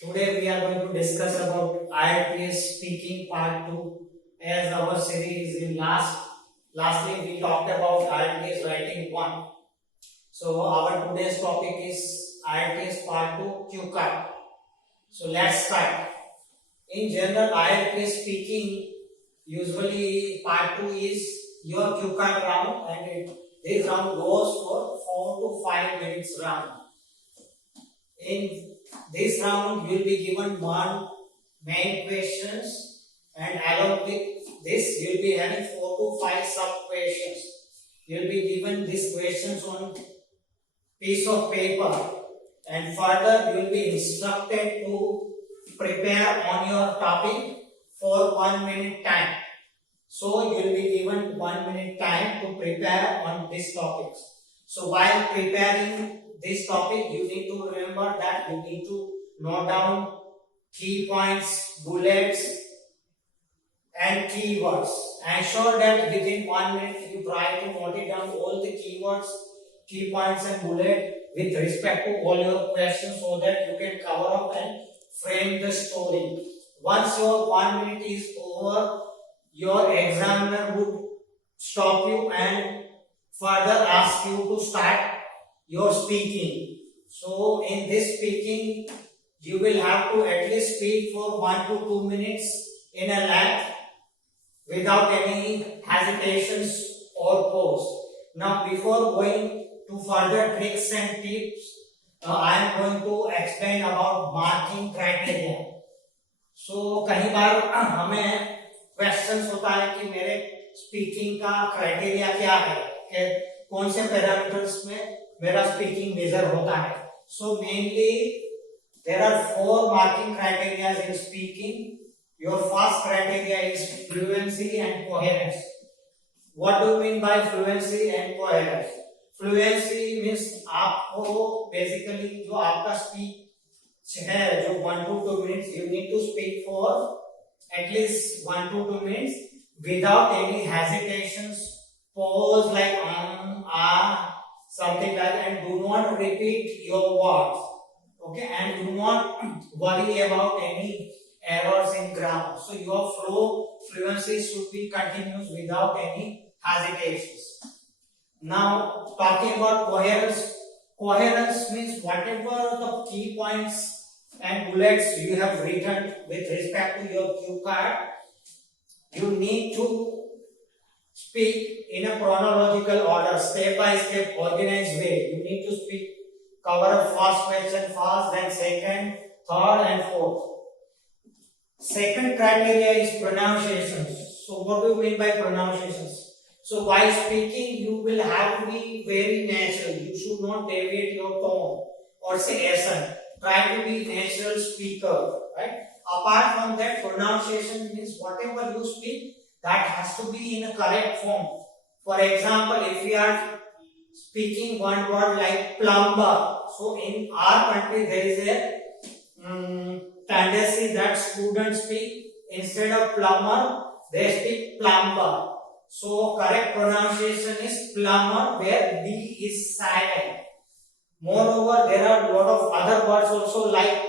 Today we are going to discuss about IELTS speaking part 2 as our series in lastly we talked about IELTS writing 1. So our today's topic is IELTS part 2 Q card. So let's start. In general IELTS speaking usually part 2 is your Q card round and this round goes for 4 to 5 minutes round. In this round, you will be given one main questions, and along with this, you will be having 4 to 5 sub questions. You will be given these questions on piece of paper, and further you will be instructed to prepare on your topic for 1 minute time. So you will be given 1 minute time to prepare on these topics. So while preparing this topic, you need to remember that you need to note down key points, bullets, and keywords. Ensure that within 1 minute you try to note it down all the keywords, key points, and bullet with respect to all your questions so that you can cover up and frame the story. Once your 1 minute is over, your examiner would stop you and further ask you to start your speaking. So in this speaking, you will have to at least speak for 1 to 2 minutes in a length without any hesitations or pause. Now before going to further tricks and tips, I am going to explain about marking criteria. So कई बार हमें questions होता है कि मेरे speaking का criteria क्या है, कि कौन से पैरामीटर्स में मेरा स्पीकिंग मेजर होता है. So mainly there are 4 marking criteria in speaking. Your first criteria is fluency and coherence. What do you mean by fluency and coherence? Fluency means आपको बेसिकली जो आपका स्पीच है, जो 1 to 2 minutes you need to speak for at least 1 to 2 minutes without any hesitations, pause like something like that, and do not repeat your words, okay, and do not worry about any errors in grammar. So your fluency should be continuous without any hesitations. Now talking about coherence means whatever the key points and bullets you have written with respect to your cue card, you need to speak in a chronological order, step by step, organized way. You need to speak, cover up first question first, then second, third, and fourth. Second criteria is pronunciations. So what do you mean by pronunciations? So while speaking, you will have to be very natural. You should not deviate your tone or say accent. Try to be natural speaker, right? Apart from that, pronunciation means whatever you speak, that has to be in a correct form. For example, if we are speaking one word like plumber, so in our country there is a tendency that students speak, instead of plumber, they speak plumber. So correct pronunciation is plumber, where B is silent. Moreover, there are a lot of other words also like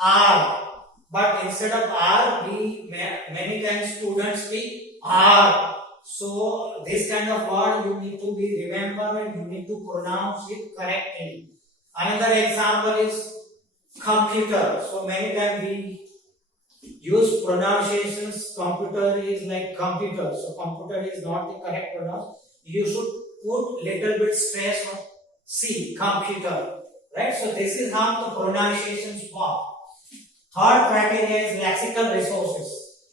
R, but instead of R, many times students speak R. So this kind of word you need to be remember and you need to pronounce it correctly. Another example is computer. So many times we use pronunciations. Computer is like computer. So computer is not the correct pronunciation. You should put little bit stress on C, computer, right? So this is how the pronunciations work. Third criteria is lexical resources.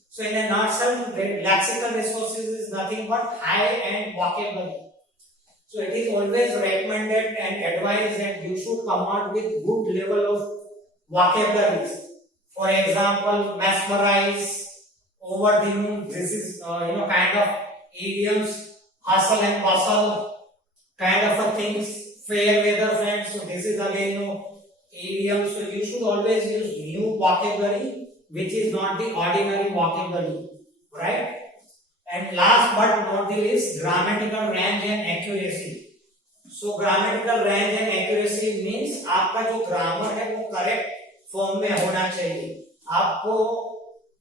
So in a nutshell, lexical resources is nothing but high-end vocabulary. So it is always recommended and advised that you should come out with good level of vocabularies. For example, mesmerize, over the moon. This is kind of idioms, hustle and bustle, kind of a things. Fair weather friends, so this is again idiom. So you should always use new vocabulary which is not the ordinary vocabulary, right? And last but not the least, grammatical range and accuracy. So grammatical range and accuracy means आपका जो grammar है वो correct form में होना चाहिए। आपको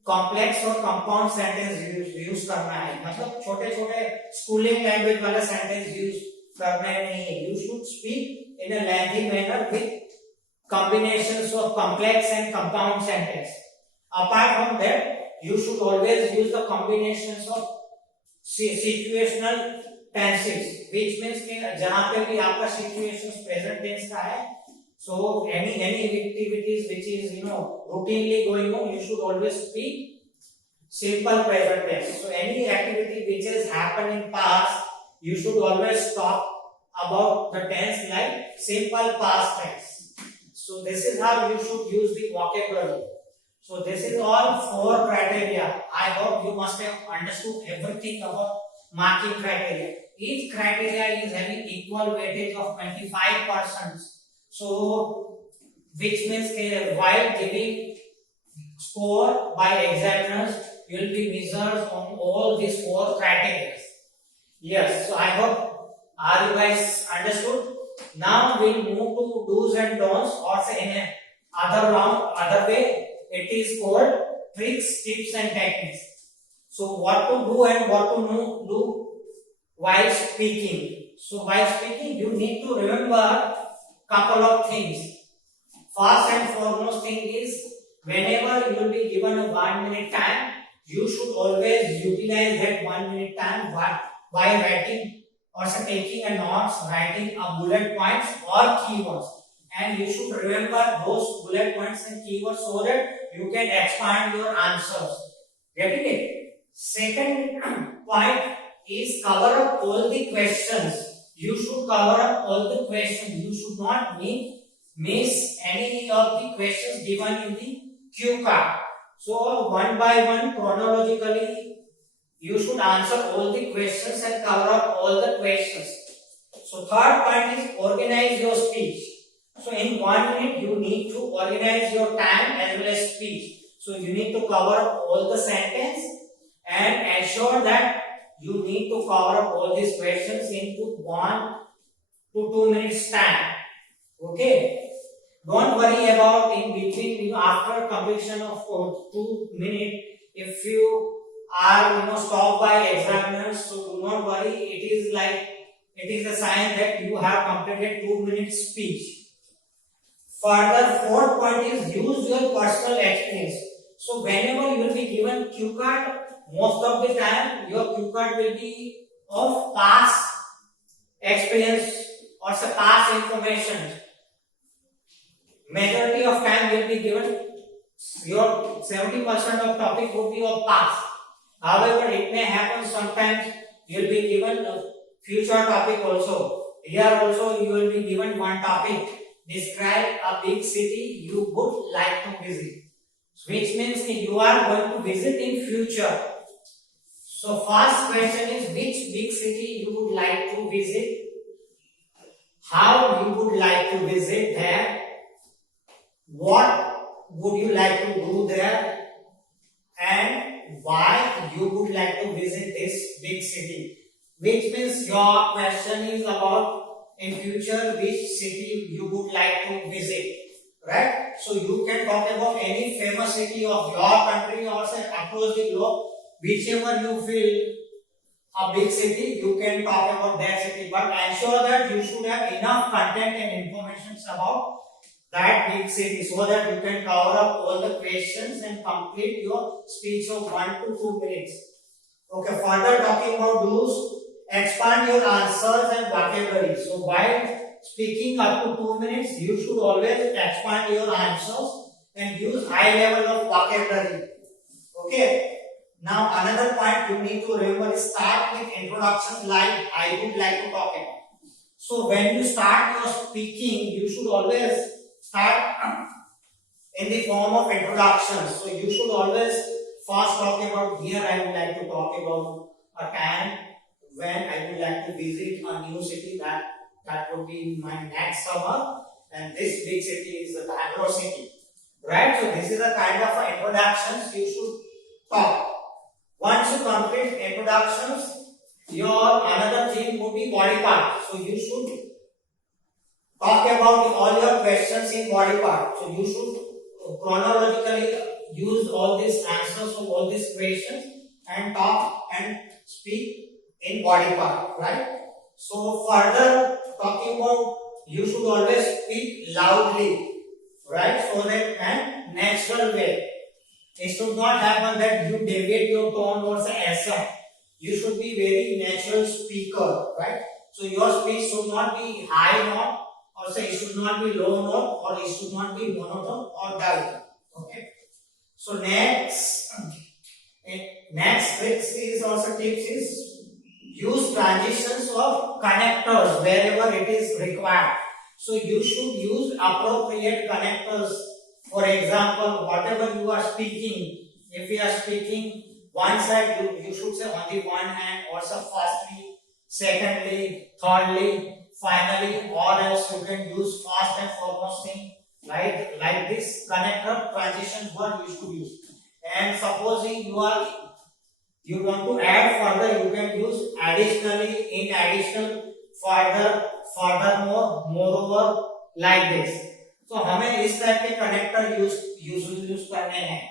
complex और compound sentence use करना है, मतलब छोटे छोटे स्कूलिंग लैंग्वेज वाला सेंटेंस यूज करना नहीं है। You should speak in a lengthy manner with combinations of complex and compound sentence. Apart from that, you should always use the combinations of situational tenses, which means कि जहां पे भी आपका situations present tense का है, so any activities which is routinely going on, you should always speak simple present tense. So any activity which has happened in past, you should always talk about the tense like simple past tense. So this is how you should use the vocabulary. So this is all 4 criteria. I hope you must have understood everything about marking criteria. Each criteria is having equal weightage of 25%. So which means while giving score by examiners, you will be measured on all these 4 criteria. Yes, so I hope are you guys understood? Now we'll move to do's and don'ts, or say in other way, it is called tricks, tips and techniques. So what to do and what to do while speaking. So while speaking, you need to remember couple of things. First and foremost thing is, whenever you will be given a 1 minute time, you should always utilize that 1 minute time by writing or taking a notes, writing a bullet points or keywords, and you should remember those bullet points and keywords so that you can expand your answers. Getting it? Second point is cover up all the questions. You should cover up all the questions. You should not miss any of the questions given in the cue card. So one by one, chronologically, you should answer all the questions and cover up all the questions. So third point is organize your speech. So in 1 minute you need to organize your time as well as speech. So you need to cover up all the sentence and ensure that you need to cover up all these questions into 1 to 2 minutes time. Okay. Don't worry about in between, after completion of 2 minutes, if you are stopped by examiners, so do not worry. It is a sign that you have completed 2 minutes speech. Further, fourth point is use your personal experience. So whenever you will be given cue card, most of the time your cue card will be of past experience or past information. Majority of time will be given, your 70% of topic would be of past. However, it may happen sometimes you will be given a future topic also. Here also you will be given one topic. Describe a big city you would like to visit, which means you are going to visit in future. So first question is, which big city you would like to visit, how you would like to visit there, what would you like to do there, and why you would like to visit this big city. Which means your question is about in future which city you would like to visit, right? So you can talk about any famous city of your country or say across the globe, whichever you feel a big city, you can talk about that city, but ensure that you should have enough content and information about that big city so that you can cover up all the questions and complete your speech of 1 to 2 minutes. Okay, further talking about do's, expand your answers and vocabulary. So while speaking up to 2 minutes, you should always expand your answers and use high level of vocabulary. Okay. Now another point you need to remember is start with introduction like I would like to talk about. So when you start your speaking, you should always start in the form of introduction. So you should always first talk about, here I would like to talk about a time when I would like to visit a new city that would be my next summer, and this big city is the Bangalore city, right? So this is a kind of an introductions you should talk. Once you complete introductions, your another thing would be body part. So you should talk about all your questions in body part. So you should chronologically use all these answers of all these questions and talk and speak in body part, right? So further talking about, you should always speak loudly, right? So that and natural way. It should not happen that you deviate your tone or say accent. You should be very natural speaker, right? So your speech should not be high note, or say it should not be low note, or it should not be monotone or dull. Okay. So next tricks is also tips is use transitions of connectors wherever it is required. So you should use appropriate connectors. For example, whatever you are speaking, if you are speaking one side, you should say on the one hand, or so firstly, secondly, thirdly, finally, or else you can use fast and foremost thing like this connector transition word you should use. And supposing you want to add further, you can use additionally, in addition, further, furthermore, moreover, like this. तो हमें इस type के connector use करने हैं.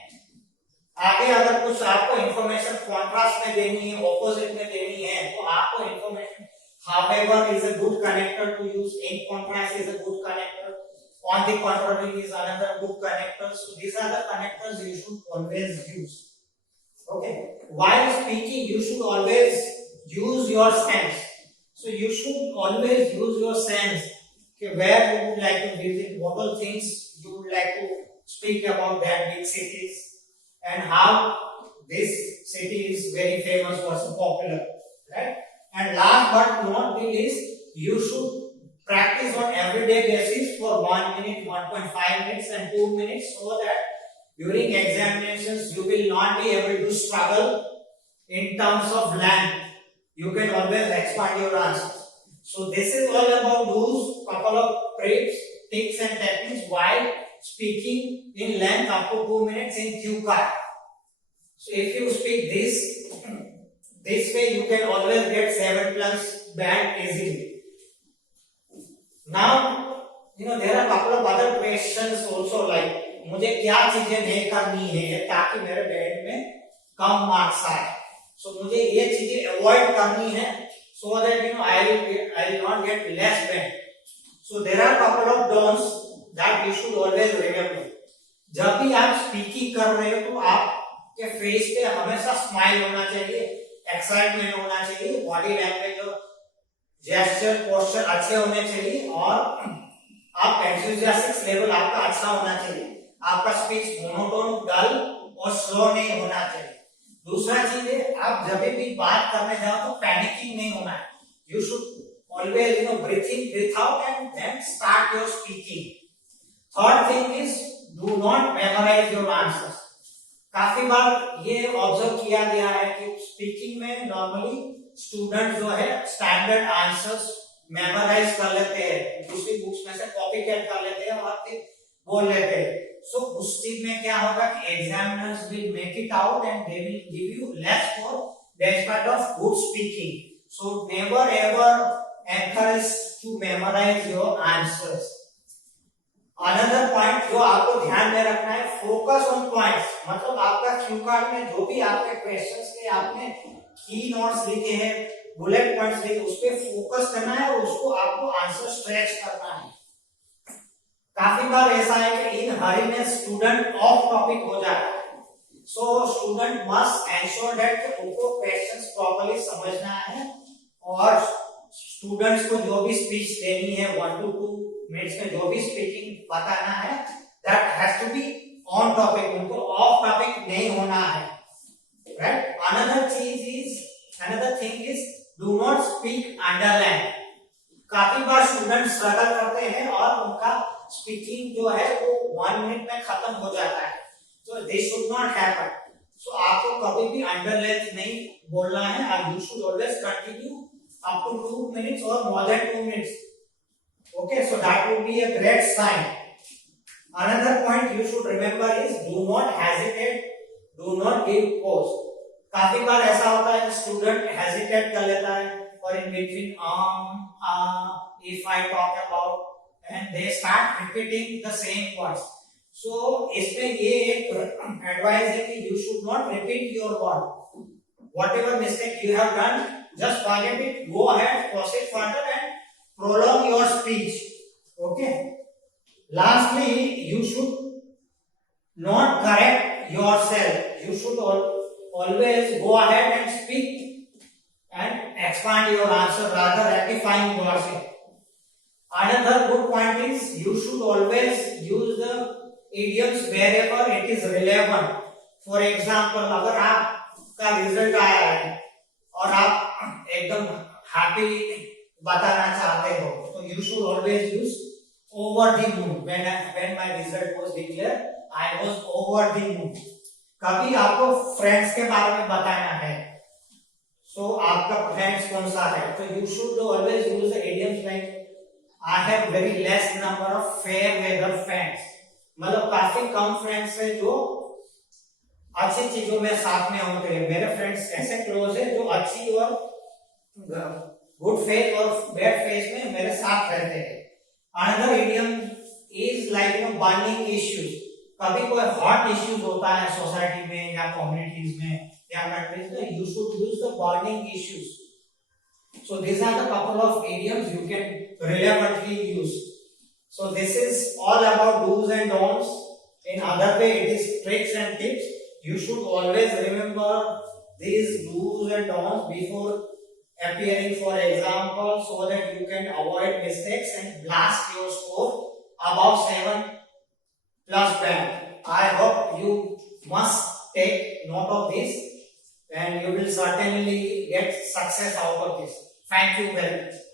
आगे अगर कुछ आपको इंफॉर्मेशन कॉन्ट्रास्ट में देनी है, ऑपोजिट में देनी है, तो आपको information however is a good connector to use, in contrast is a good connector, on the contrary is another good connector. So these are the connectors you should always use. Okay, while speaking you should always use your sense. So you should always use your sense. Okay, where you would like to visit, what all things you would like to speak about that big cities, and how this city is very famous or so popular, right? And last but not the least, you should practice on everyday basis for 1 minute, 1.5 minutes and 2 minutes, so that during examinations you will not be able to struggle in terms of length. You can always expand your answers. So this is all about those couple of tips and techniques while speaking in length up to 2 minutes in cue card. So if you speak this way, you can always get 7+ band easily. Now, there are a couple of other questions also, like मुझे क्या चीजें नहीं करनी है ताकि मेरे band में कम marks आए. So मुझे ये चीजें अवॉइड करनी है, so that I will not get less band. So there are a couple of don'ts that you should always remember. जब भी आप स्पीकिंग कर रहे हो तो आपके फेस पे हमेशा स्माइल होना चाहिए, एक्साइटमेंट होना चाहिए, बॉडी लैंग्वेज और जेस्चर पोस्चर अच्छे होने चाहिए, और आप एंथुसियास्टिक लेवल आपका अच्छा होना चाहिए. आपका स्पीच मोनोटोन, डल और स्लो नहीं होना चाहिए. दूसरा चीज है, आप जब भी बात करने जाओ तो पैनिकिंग नहीं होना है. You should always breathe in, breathe out and then start your speaking. Third thing is do not memorise your answers. काफी बार ये ऑब्जर्व किया गया है कि स्पीकिंग में नॉर्मली स्टूडेंट जो है स्टैंडर्ड आंसर्स मेमोराइज कर लेते हैं, दूसरी बुक्स में से कॉपी कैट कर लेते हैं और फिर बोल लेते हैं. सो उस चीज में क्या होगा कि examiners will make it out and they will give you less score despite of good speaking. So never ever encourage to memorize your answers. Another point जो आपको ध्यान में रखना है, फोकस ऑन पॉइंट्स. मतलब आपका क्यू कार्ड में जो भी आपके क्वेश्चंस के आपने की नोट्स लिखे हैं, बुलेट पॉइंट्स लिखे, उस पे फोकस करना है और उसको आपको आंसर स्ट्रेच करना है. काफी बार ऐसा है कि इन हरी में स्टूडेंट ऑफ टॉपिक हो जाता है. So student must ensure that उनको क्वेश्चंस प्रॉपर्ली समझना है, और स्टूडेंट्स को जो भी स्पीच देनी है 1 to 2 मिनट्स में जो भी स्पीकिंग बताना है, that has to be on topic. उनको ऑफ टॉपिक नहीं होना है, right. Another thing is do not speak underline. काफी बार स्टूडेंट स्ट्रगल करते हैं और उनका स्पीकिंग जो है वो 1 मिनट में खत्म हो जाता है. So this should not happen. So आपको कभी भी अंडरलाइन नहीं बोलना है, और you should always continue up to 2 minutes or more than 2 minutes. Okay, so that would be a great sign. Another point you should remember is do not hesitate, do not give pause. काफी बार ऐसा होता है student hesitate कर लेता है, और in between if I talk about, and they start repeating the same words. So इसमें ये एक एडवाइस है कि you should not repeat your word. Whatever mistake you have done, just forget it. Go ahead, proceed further, and prolong your speech. Okay. Lastly, you should not correct yourself. You should always go ahead and speak and expand your answer, rather rectifying yourself. Another good point is you should always use the idioms wherever it is relevant. For example, अगर आपका result आया है और आप एकदम happy बताना चाहते हो, तो you should always use over the moon. When my result was declared, I was over the moon. कभी आपको फ्रेंड्स के बारे में बताना है, so आपका फ्रेंड्स कौन सा है, तो you should always use the idioms like I have very less number of fair weather friends. मतलब काफी कम फ्रेंड्स है जो अच्छी चीजों में साथ में होते हैं. मेरे फ्रेंड्स ऐसे क्लोज है जो अच्छी और गुड फेथ और बैड फेथ में मेरे साथ रहते हैं. Another idiom is like burning issues. कभी कोई हॉट इश्यूज होता है सोसाइटी में या कम्युनिटीज में या कंट्रीज में, you should use the burning issues. So these are the couple of idioms you can relevantly use. So this is all about do's and don'ts. In other way, it is tricks and tips. You should always remember these do's and don'ts before appearing for example, so that you can avoid mistakes and blast your score above 7+ band. I hope you must take note of this and you will certainly get success out of this. Thank you very much.